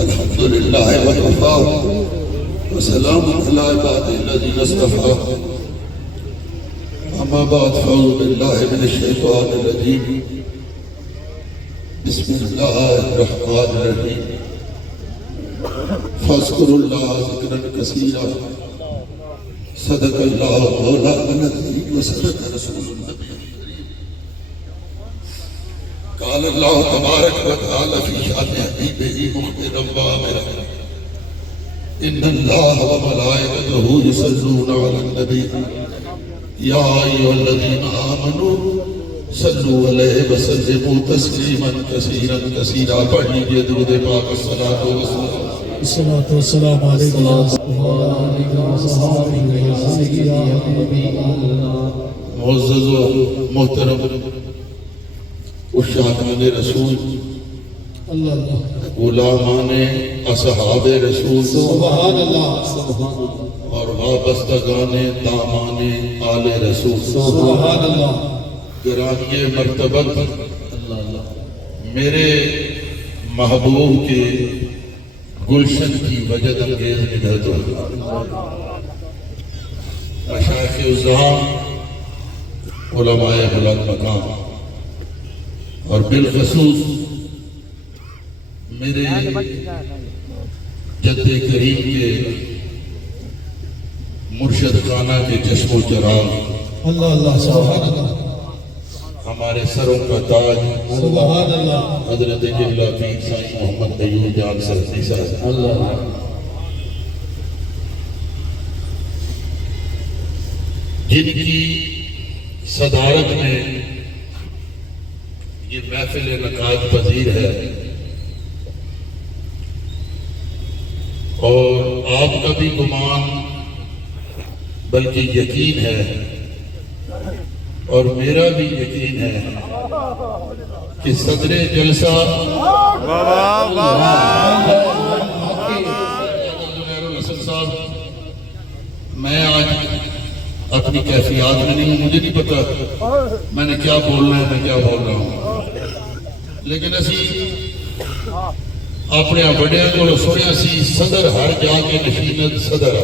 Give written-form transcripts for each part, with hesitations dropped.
الحمد لله وكفى وسلام على عباده الذين اصطفى أما بعد فأعوذ بالله من الشيطان الرجيم بسم الله الرحمن الرحيم فاذكروا الله ذكرا كثيرا صدق الله مولانا العظيم وصدق رسول النبي الكريم قال الله تبارك وتعالى في شأن حبيبه مخبرا وآمرا إن الله وملائكته يصلون على النبي يا أيها الذين آمنوا صلوا عليه وسلموا تسليما كثيرا كثيرا پڑھیے درود پاک الصلاۃ والسلام علیکم معزز و محترم اشاقان رسول غلامان اصحاب رسول سبحان اللہ اور وابستگان دامان آل رسول سبحان اللہ گرامی مرتبت میرے محبوب کے گلشن کی وجد انگیز نگہت ہو مشایخ عظام علماء بلند مقام اور بالخصوص میرے جد کریم کے مرشد خانہ کے چشم و چراغ اللہ اللہ سبحان اللہ ہمارے سروں کا تاج سبحان اللہ حضرت جللہ پیر سائیں محمد ایوب جان سلطی صاحب اللہ جن کی صدارت میں یہ محفل انعقاد پذیر ہے اور آپ کا بھی گمان بلکہ یقین ہے اور میرا بھی یقین ہے کہ صدر جلسہ صاحب میں آج اپنی کیفیات میں نہیں ہوں مجھے نہیں پتا میں نے کیا بولنا ہے میں کیا بول رہا ہوں لیکن اسی اپنے بڑے کو سنیا سی صدر ہر جا کے نشینت صدر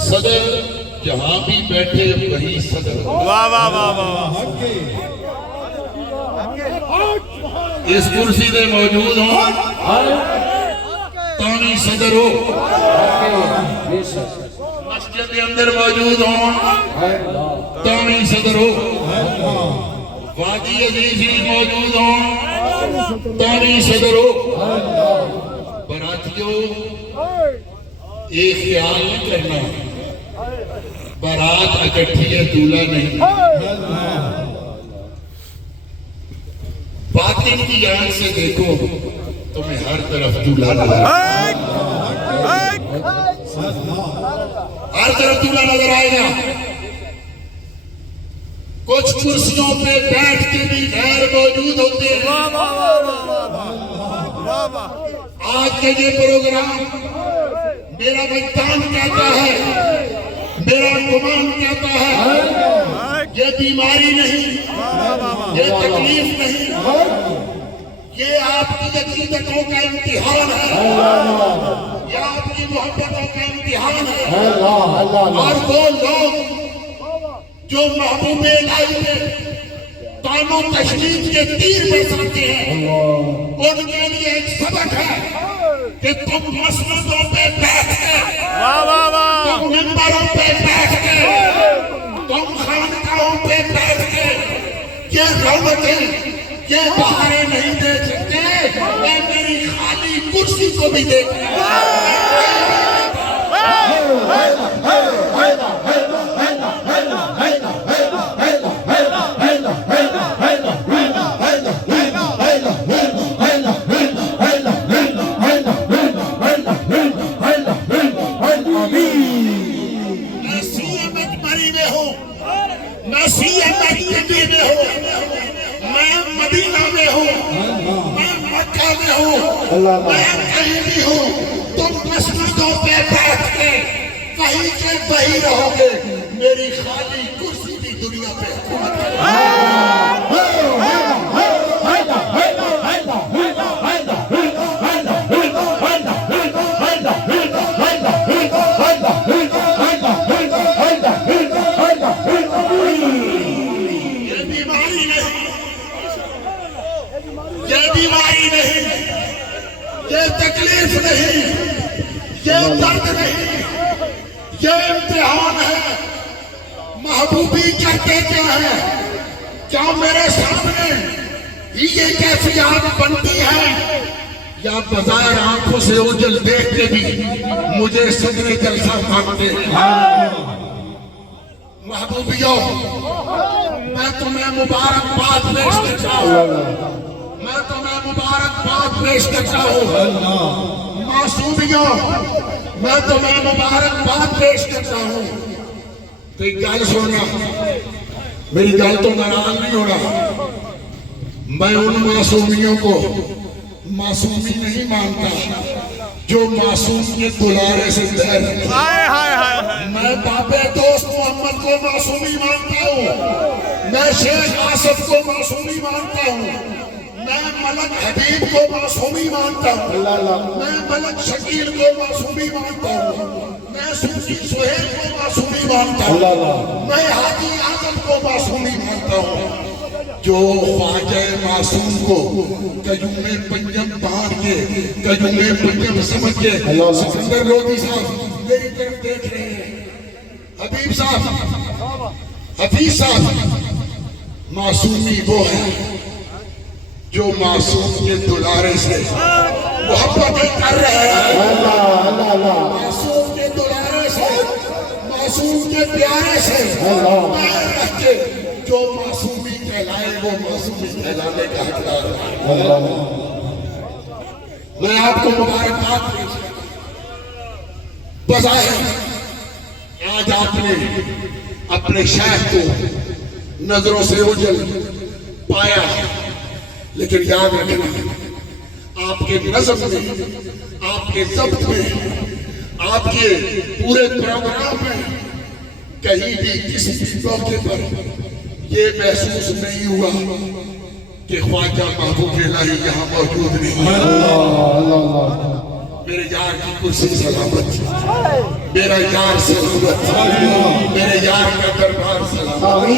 صدر جہاں بھی بیٹھے وہی صدر اس کرسی دے موجود ہوں تانی صدر ہو مسجد کے اندر موجود ہوں تانی صدر ہو وادی عزیز میں موجود ہوں تانی صدر ہو براتیوں ایک خیال نہیں کرنا بارات اکٹھی ہے دولہا نہیں باطن کی آنکھ سے دیکھو تمہیں ہر طرف دولہا نظر ہر طرف دولہا نظر آئے گا کچھ کرسیوں پہ بیٹھ کے بھی غیر موجود ہوتے ہیں آج کے یہ پروگرام میرا وجدان کہتا ہے میرا گمان کہتا ہے یہ بیماری نہیں یہ تکلیف نہیں یہ آپ کی عقیدتوں کا امتحان ہے یہ آپ کی محبتوں کا امتحان ہے اور وہ لوگ جو محبوب الہی میں تان و تشدید کے تیر برساتے ہیں ان کے لیے ایک سبق ہے کہ تم مسجدوں پہ بیٹھ کے تم منبروں پہ بیٹھ کے تم خانقاہوں پہ بیٹھ کے یہ رونقیں یہ بہاریں نہیں دیکھ سکتے میں میری خالی کرسی کو بھی دیکھ میں کہیں بھی ہوں تم مسجدوں پہ بیٹھ کے وہیں کے وہیں رہو گے میری خالی کرسی بھی دنیا پہ حکومت ہے یہ تکلیف نہیں، یہ درد نہیں، یہ امتحان ہے۔ محبوبی کرتے کیا ہے؟ کیا میرے سامنے یہ کیفیات بنتی ہے یا بظاہر آنکھوں سے اوجل دیکھ کے بھی مجھے صدر جلسہ مانتے ہیں؟ محبوبیوں، میں تمہیں مبارکباد پیش کرتا ہوں، میں تمہیں مبارکباد پیش کرتا ہوں۔ معصومیوں، میں تمہیں مبارکباد پیش کرتا ہوں۔ تو ایک گل سننا، میری گل تو ناراض نہیں ہونا۔ میں ان معصومیوں کو معصومی نہیں مانتا جو معصومیت دلارے سے دیر ہے۔ میں باب دوست محمد کو معصومی مانتا ہوں، میں شیخ آصف کو معصومی مانتا ہوں، میں ملک حبیب کو معصومی مانتا ہوں، میں ملک شکیل کو معصومی مانتا ہوں، میں صوفی سہیل کو معصومی مانتا ہوں، میں حاجی اعظم کو معصومی مانتا ہوں۔ جو خواجہ معصوم کو قیوم پنجم باندھ کے، قیوم پنجم سمجھ کے، سکندر لودھی صاحب میری طرف دیکھ رہے ہیں، حبیب صاحب، حفیظ صاحب، معصومی وہ ہے جو معصوم کے دلارے سے محبتیں کر رہے ہیں، معصوم کے دلارے سے، معصوم کے پیارے سے پیار رکھ کے جو معصومی کہلائے وہ معصومی کہلانے کا حقدار ہے۔ میں آپ کو مبارکباد پیش کرتا ہوں۔ بظاہر آج آپ نے اپنے شیخ کو نظروں سے اوجھل پایا، لیکن یاد رکھنا آپ کے نظم میں، آپ کے ضبط میں، آپ کے پورے پروگرام میں کہیں بھی کسی بھی موقع پر یہ محسوس نہیں ہوا کہ خواجہ محبوب الہی یہاں موجود نہیں ہے۔ میرے یار کی کرسی سلامت، میرا یار سلامت، میرے یار کا دربار سلامت،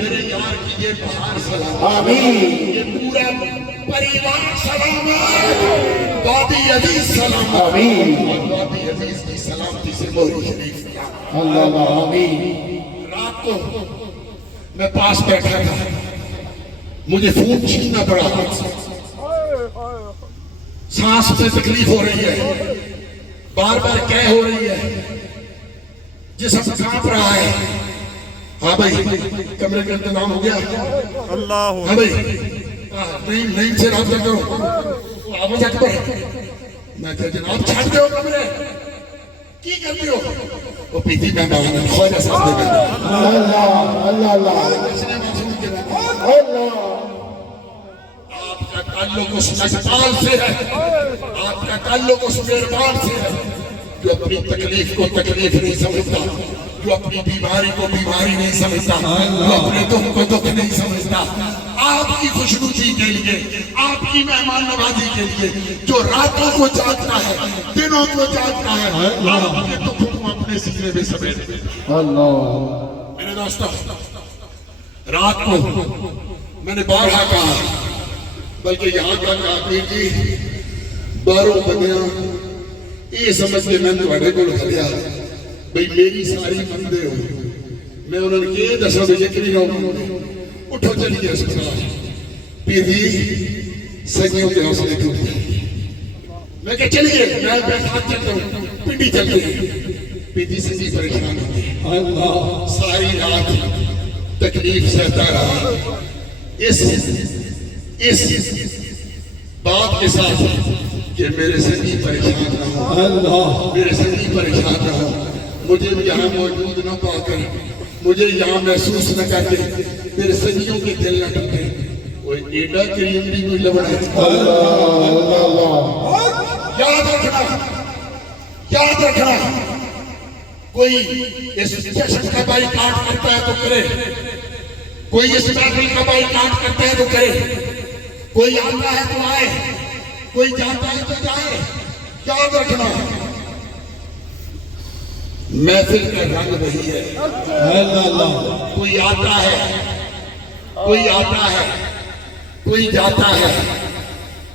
میرے یار کی یہ بہار سلامت، یہ پورا پریوار سلامت، وادی عزیز سلامت، وادی عزیز کی سلامتی سے موری شریف رات کو میں پاس بیٹھا تھا، مجھے فون چھیننا پڑا، سانس میں تکلیف ہو رہی ہے، بار بار کہہ ہو رہی ہے، جسم کانپ رہا ہے۔ ہاں بھائی، کمرے کا انتظام ہو گیا؟ ہاں بھائی، نہیں سے رابطہ کرو، آواز اکبر۔ میں کہا جناب چھاڑ دے ہو کمرے، کی کرتے ہو؟ وہ پیتی میں باہر خواجہ صاحب دے گئے۔ آپ کا تعلق اس نجبال سے ہے، آپ کا تعلق اس مہربان سے ہے جو اپنی تکلیف کو تکلیف نہیں سمجھتا، جو اپنی بیماری کو بیماری نہیں سمجھتا، جو اپنے دکھ کو دکھ نہیں سمجھتا۔ آپ کی خوشنودی کے لیے، آپ کی مہمان نوازی کے لیے جو راتوں کو جاگتا ہے، دنوں کو جاگتا ہے، آپ کے دکھوں کو اپنے سینے میں سمیٹ دیتا ہے۔ میرے دوستو، رات کو میں نے بارہا کہا، بلکہ یہاں کا کہا کہ باروں بنیا یہ سمجھ کے میں نے کو لیا بھئی میری ساری بندے ہو، میں انہوں نے کہے دسا بھی یقینی رہو، اٹھو چلیے اسپتال۔ پیدھی سنگیوں کے حوصلے ٹوٹ گئے، میں کہا چلیے میں ساتھ چلتا ہوں، پنڈی چلتے ہیں۔ پیدھی سنگی پریشان ہوتے، ساری رات تکلیف سہتا رہا، اس بات کے ساتھ کہ میرے سنگی پریشان رہا، میرے سنگی پریشان رہا، مجھے یہاں موجود نہ پا کر، مجھے یہاں محسوس نہ کر کے میرے سنگیوں کے دل نہ ٹوٹے۔ وہ ایڈا کریم بھی کوئی لبڑا ہے۔ یاد رکھنا، یاد رکھنا، کوئی اس جشن کا بائیکاٹ کرتا ہے تو کرے، کوئی اس محفل کا بائیکاٹ کرتا ہے تو کرے، کوئی آتا ہے تو آئے، کوئی جاتا ہے تو جائے۔ یاد رکھنا محفل کا رنگ وہی ہے، کوئی آتا ہے، کوئی آتا ہے، کوئی جاتا ہے۔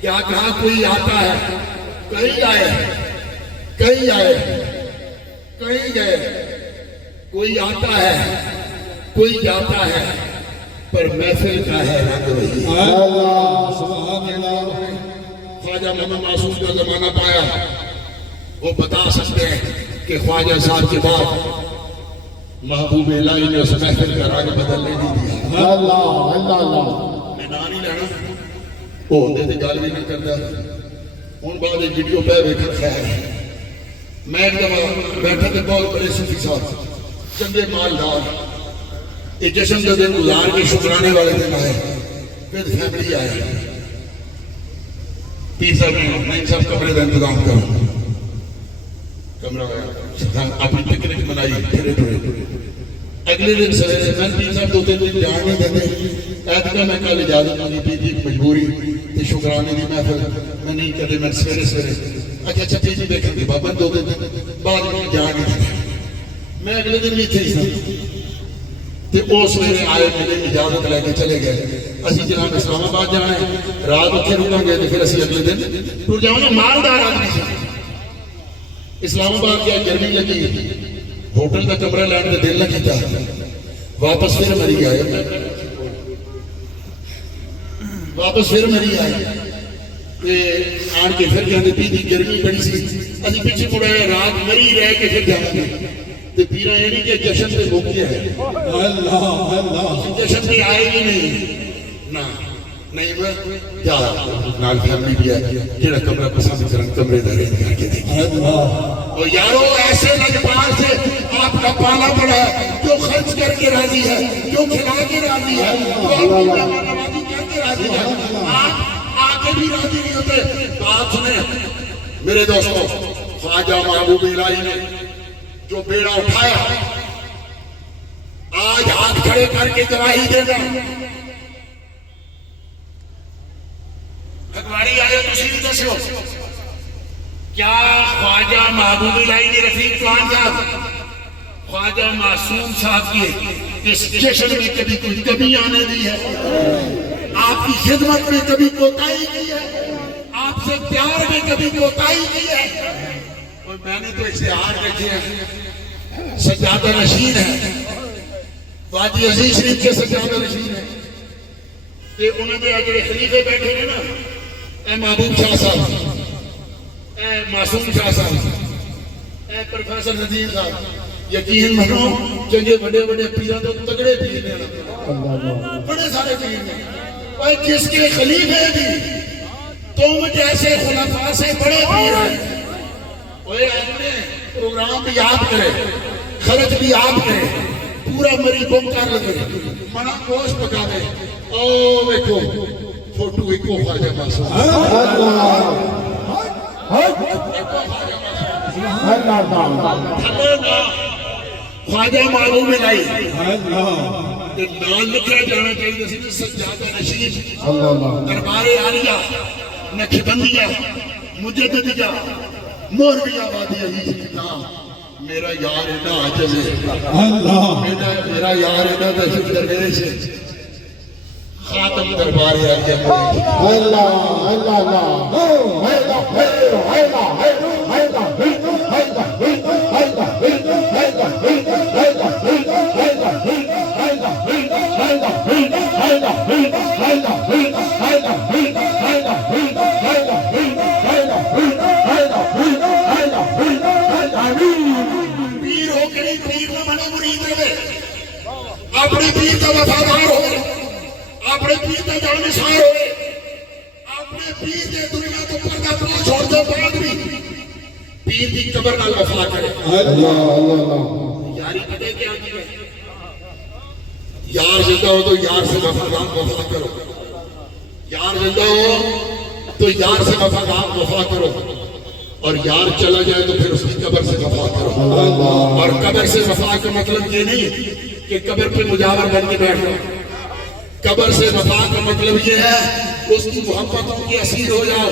کیا کہا؟ کوئی آتا ہے، کہیں آئے کہیں آئے کہیں گئے، کوئی آتا ہے کوئی جاتا ہے، پر محفل کا ہے رنگ وہی۔ اللہ سبحان اللہ۔ خواجہ محمد معصوم کا زمانہ پایا، وہ بتا سکتے ہیں کہ خواجہ صاحب کے بعد محبوب الہی نے اس محفل کا رنگ بدلنے نہیں دیا۔ اللہ اللہ اللہ۔ میں نہ نہیں لینا، وہ ہوتے تھے گل بھی نہیں کرتا۔ ہوں بعد ایک ویڈیو پہ ویکھن خیر ہے، میں ایک دفعہ بیٹھا تھے بہت بڑے صوفی صاحب، چنگے مالدار، ایک جشن کا دن گزار کے شکرانے والے دن آئے، پھر فیملی آئے، پیر صاحب نے نہیں صاحب کمرے کا انتظام کرو، کمرہ آیا، اپنی پکنک منائی، پھرے ٹرے۔ اگلے دن سویرے میں پیر صاحب دو تین دن جان نہیں دیتے، ایتکا میں کل اجازت مانگی، پیر جی مجبوری تے شکرانے دی محفل میں نہیں کرے، میں سویرے سویرے اچھا پیر جی دیکھیں گے بابا دو دن بعد میں جان نہیں دیتے، میں اگلے دن بھی تھے تے وہ سویرے آئے، میں نے اجازت لے کے چلے گئے، اسی جناب اسلام آباد جانا ہے، رات اتنے رکیں گے تو پھر اسی اگلے دن ٹر جاؤں گے۔ مالدار آدمی سے اسلام آباد کیا گرمی لگی، ہوٹل کا کمرہ لین کا دل نہ کیتا، واپس پھر مری آئے، واپس پھر مری آئے آن کے پھر کہتے پی دی گرمی بڑی سی، ابھی پیچھے مڑے رات مری رہ کے پھر جاؤں گے تو پیرا یہ نہیں کہ جشن پہ روک گیا ہے، اللہ اللہ۔ جشن پہ آئے گی نہیں نہ نہیں میں کیا نال فیملی بھی ہے جڑا کمرہ پسند کرن کمرے دا رینج کر کے دیکھیں۔ اور یارو ایسے لجپال سے آپ کا پالا پڑا ہے جو خرچ کر کے راضی ہے، جو کھلا کے راضی ہے، جو آپ کی مہمان نوازی کر کے راضی ہے، آپ آگے بھی راضی نہیں ہوتے۔ بات سنیں میرے دوستوں، خواجہ محبوب الہی نے جو بیڑا اٹھایا، آج ہاتھ کھڑے کر کے گواہی دینا، اخباری آئے تسی بھی دسو کیا خواجہ محبوب الہی نے رفیق چوہان صاحب خواجہ معصوم صاحب کی اس جشن میں کبھی کوئی کمی آنے دی ہے؟ آپ کی خدمت میں کبھی کوتاہی کی ہے؟ آپ سے پیار میں کبھی کوتاہی کی ہے؟ اور میں نے تو اشتہار رکھے ہیں، سجادہ نشین ہے، وادی عزیز شریف کے سجادہ نشین ہے، کہ انہوں نے اگر خلیفے بیٹھے ہیں نا، اے محبوب شاہ صاحب، اے معصوم شاہ صاحب، اے پروفیسر ندیم صاحب، یقین منو چنگے بڑے بڑے پیران تو تگڑے پیر نے، بڑے سارے پیر نے، اور جس کے خلیفے بھی تم جیسے خلفاء سے بڑے پیر ہیں، اور اپنے پروگرام بھی آپ کرے، خرچ بھی آپ کرے، پورا مری بم کر لگے، منا گوشت پکا دے، او دیکھو فوٹو ایکو خواجہ معصوم، خواجہ محبوب الہی نام لکھا جانا چاہیے سی سجادہ نشین، دربار عالیہ، نقشبندیہ، مجددیہ، مہرویہ وادی عزیز کی نام، میرا یار اینا عجز ہے، میرا یار اینا دہشت درویش ہے، خاتم دربار عالیہ اللہ اللہ پیر ہو کے نہیں، پیر نہ بنے مرید رہے، اپنے پیر کا وفادار ہوئے، اپنے پیر کا جانشار ہوئے، اپنے پیر کے دنیا تو پردہ پڑا چھوڑ دو، بعد بھی پیر کی قبر نال وفا کرے۔ یاری پتے کیا کی ہے؟ یار زندہ ہو تو یار سے وفا کرو، یار زندہ ہو تو یار سے وفا کرو، اور یار چلا جائے تو پھر اس کی قبر سے وفا کرو۔ اور قبر سے وفا کا مطلب یہ نہیں کہ قبر پہ مجاور بن کے بیٹھ جاؤ، قبر سے وفا کا مطلب یہ ہے اس کی محبتوں کے اسیر ہو جاؤ،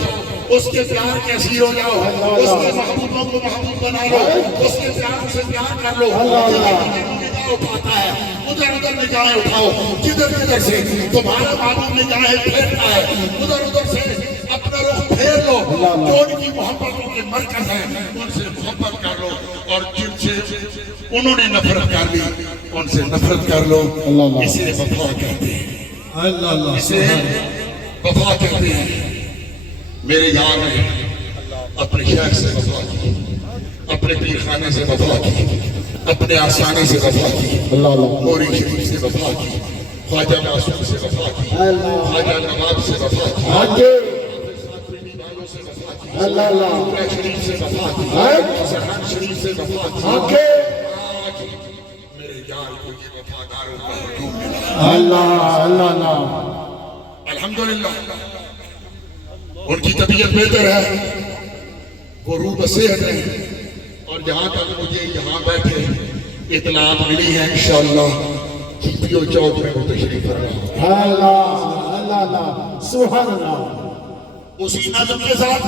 اس کے پیار کے اسیر ہو جاؤ، اس کے محبوبوں کو محبوب بنا لو، اس کے پیار سے پیار کر لو۔ نگاہ اٹھاتا ہے ادھر ادھر نگاہیں اٹھاؤ، جدھر جدھر سے تمہارا محبوب نگاہیں پھیرتا ہے ادھر ادھر سے اپنا رخ پھیر لو، جو ان کی محبتوں کے مرکز ہیں ان سے محبت کر لو، اور جن سے انہوں نے نفرت کر لی ان سے نفرت کر لو۔ اسے وفا کہتے ہیں، اسے وفا کہتے ہیں۔ میرے یار نے اپنے شیخ سے وفا کی، اپنے پیر خانے سے وفا کی، اپنے آسانے سے وفا کی، موری شریف سے وفا کی، خواجہ معصوم سے وفا کی، خواجہ نواب سے وفا کی، عمرہ شریف سے وفا کی، سرحد شریف سے وفا کی۔ آج میرے یار کو یہ وفاداروں کا ہجوم ملا، الحمدللہ۔ ان کی طبیعت بہتر ہے، وہ روح بصیحت ہے، اور جہاں تک مجھے یہاں بیٹھے اطلاعات ملی ہے انشاءاللہ GPO چوک میں وہ تشریف فرما اسی نظم کے ساتھ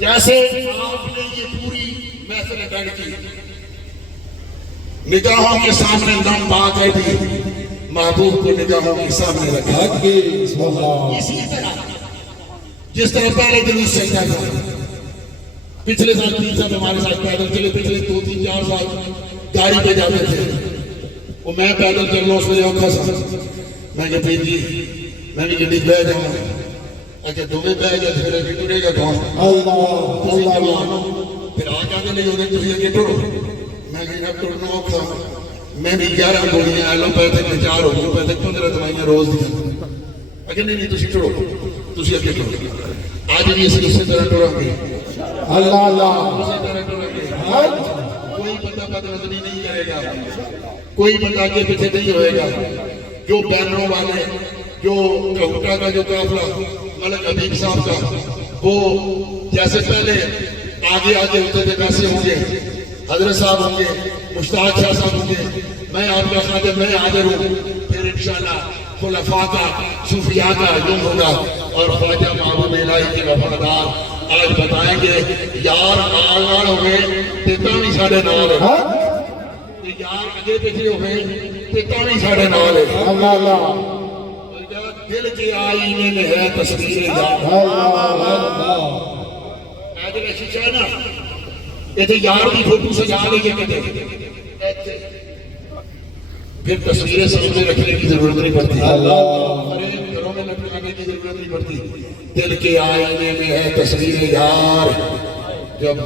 جیسے آپ نے یہ پوری محفل اٹینڈ کی، نگاہوں کے سامنے نم پا کر بھی محبوب کو نگاہوں کے سامنے رکھا، اسی طرح جس طرح پہلے جلوس چلتا تھا۔ پچھلے سال 3 سال ہمارے ساتھ پیدل چلے، پچھلے 2 3 4 سال گاڑی پہ جاتے تھے، وہ میں پیدل چلنا اس میں اوکھا سا، میں کہ پیر جی میں بھی گڈی بہ جاؤں، اچھا دونوں بہ گئے پھر اگے ٹرے گا کون؟ پھر آ جاتے نہیں ہوتے تھی اگے ٹرو، میں کہ اب ٹرنا اوکھا، میں بھی 11 گولیاں ایلوپیتھک میں 4 ہومیوپیتھک 15 دوائیاں روز دیا، اگے نہیں تسی ٹرو، تسی اگے ٹرو، آج بھی اسی طرح ٹروں گے، کوئی بندہ بدنظری نہیں کرے گا، کوئی بندہ آگے پیچھے نہیں ہوئے گا۔ جو بینروں والے، جو کہوٹا کا جو قافلہ ملک حبیب صاحب کا، وہ جیسے پہلے آگے آگے ہوتے تھے ویسے ہوں گے، حضرت صاحب ہوں گے، مشتاق شاہ صاحب ہوں گے، میں آپ کا خادم، میں حاضر ہوں، پھر انشاءاللہ خلفاء کا، صوفیاء کا ہجوم ہوگا، اور خواجہ محبوب الہی کے وفادار آج بتائیں گے یار نال نال ہوئے تیتا بھی ساڑھے نال ہے، یار اگے پیچھے ہوئے تیتا بھی ساڑھے نال ہے۔ دل کے آئینے میں ہے تصویر یار، ایجل شیشہ ہے نا، یہ یار کی فوٹو سجا لے کے کہتے پھر تصویریں سامنے رکھنے کی ضرورت نہیں پڑتی، گھروں میں لٹکانے کی ضرورت نہیں پڑتی۔ دل کے آئینے میں ہے تصویر یار، جب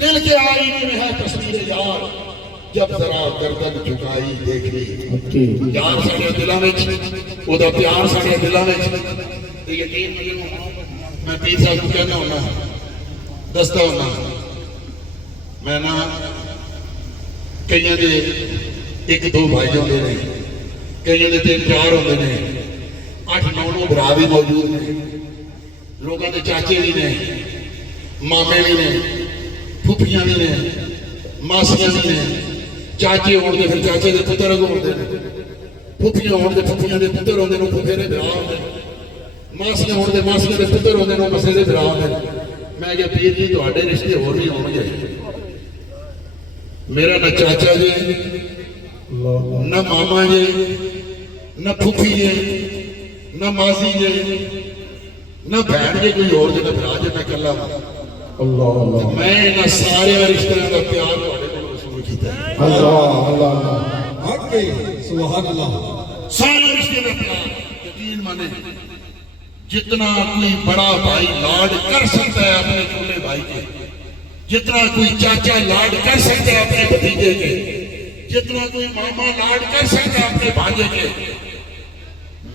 دل کے آئینے میں ہے تصویر یار، جب ذرا گردن جھکائی دیکھ لی، یار ساڑھے دلوں میں، وہ دا پیار ساڑھے دلوں میں۔ یقین میں پیر صاحب کو کہنا ہونا، دستا ہونا، میں نا کئیاں دے 1 2 بھائی ہوندے نے، کئیاں دے 3 4 ہوندے نے، 8 9 بھرا بھی موجود نے، لوگوں دے چاچے بھی نے، مامے بھی نے، پھوپھیاں بھی نے، ماسیاں بھی نے، چاچے ہون دے پھر چاچے دے پتر ہون دے، پھوپھیاں ہون دے پھوپھیاں دے پتر ہون دے، پھوپھیرے بھرا ہون دے، ماسیاں ہون دے ماسیاں دے پتر ہون دے، مسے دے بھرا ہون دے۔ میں کہ پیر جی تہاڈے رشتے ہور بھی ہون گے، میرا نہ چاچا جی، نہ ماما جی، نہ پھوپھی جی، نہ ماسی جی، نہ بہن جی کوئی اور جی، نہ بھرا جی، میں کلا ہوں۔ میں نہ سارے رشتے کا پیار تہاڈے کول وصول کیتا ہے، سارے رشتے کا پیار یقین مانے، جتنا کوئی بڑا بھائی لاڈ کر سکتا ہے اپنے چھوٹے بھائی کے، جتنا کوئی چاچا لاڈ کر سکتا ہے اپنے بھتیجے کے، جتنا کوئی ماما لاڈ کر سکتا ہے اپنے بھانجے کے،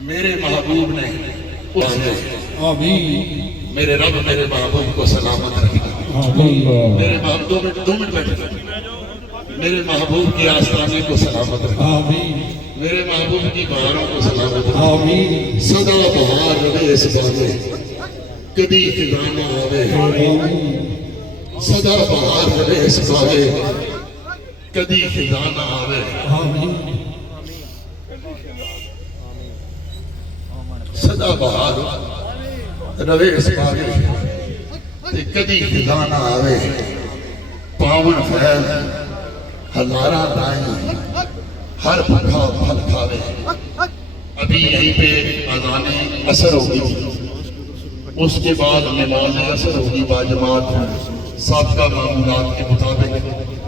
میرے محبوب نے میرے رب میرے محبوب کو سلامت رکھا۔ میرے محبوب 2 منٹ بیٹھے، میرے محبوب کی آستانے کو سلامت رکھا، میرے محبوب کی بہاروں کو سلامت رکھا، سدا بہار رہے اس بانے کبھی خزاں نہ آوے، سدا بہار رہے اس بانے کبھی خزاں نہ آوے، سدا بہار رہے اس بانے کبھی خزاں نہ آوے، پاون فیض ہزاراں دائیں ہر بھکھا پھل کھاوے۔ ابھی یہیں پہ اذان اثر ہوگی، اس کے بعد نماز اثر ہوگی باجماعت سابقہ معمولات کے مطابق۔